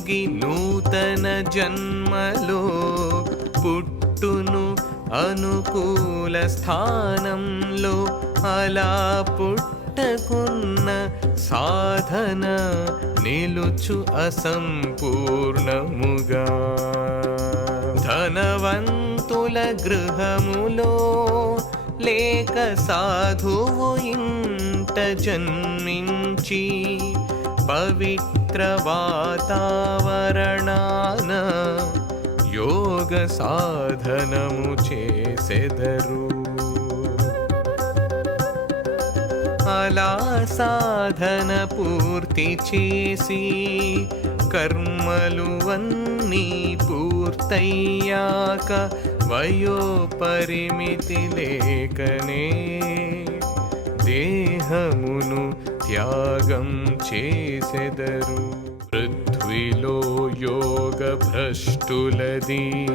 యోగి నూతన జన్మలో పుట్టును అనుకూల స్థానంలో. అలా పుట్టకున్న సాధన నిలుచు అసంపూర్ణముగా. ధనవంతుల గృహములో లేక సాధువు ఇంట జన్మించి పవిత్ర వాతావరణాన యోగ సాధనము చేసెదరు. అలా సాధన పూర్తి చేసి కర్మలు అన్నీ పూర్తయ్యాక వయోపరిమితి లేకనే దేహమును త్యాగం చేసెదరు. పృథ్వీలో యోగ భ్రష్టులది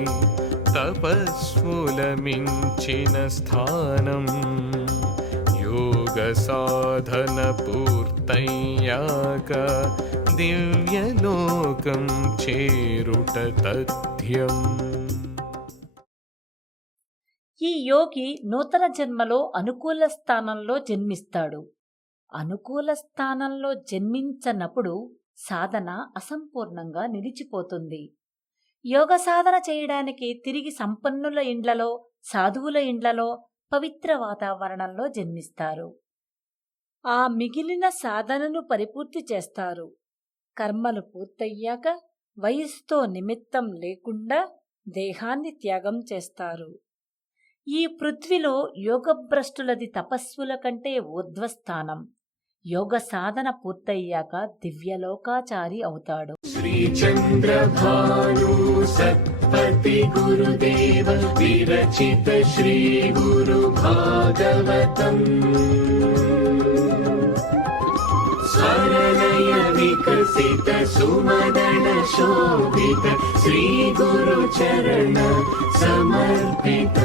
తపస్సుల మించిన స్థానం. యోగ సాధన పూర్తయ్యాక దివ్యలోకం చేరుట తథ్యం. ఈ యోగి నూతన జన్మలో అనుకూల స్థానంలో జన్మిస్తాడు. అనుకూల స్థానంలో జన్మించనప్పుడు సాధన అసంపూర్ణంగా నిలిచిపోతుంది. యోగ సాధన చేయడానికి తిరిగి సంపన్నుల ఇండ్లలో, సాధువుల ఇండ్లలో, పవిత్ర వాతావరణంలో జన్మిస్తారు. ఆ మిగిలిన సాధనను పరిపూర్తి చేస్తారు. కర్మలు పూర్తయ్యాక వయస్సుతో నిమిత్తం లేకుండా దేహాన్ని త్యాగం చేస్తారు. ఈ పృథ్వీలో యోగభ్రష్టులది తపస్సుల కంటే ఊర్ధ్వస్థానం. యోగ సాధన పూర్తయ్యాక దివ్యలోకాచారి అవుతాడు. శ్రీ చంద్రభాను సత్పతి గురుదేవ విరచిత శ్రీ గురు భాగవతం. స్వరలయ వికసిత సుమదన శోభిత శ్రీ గురు చరణ సమర్పిత.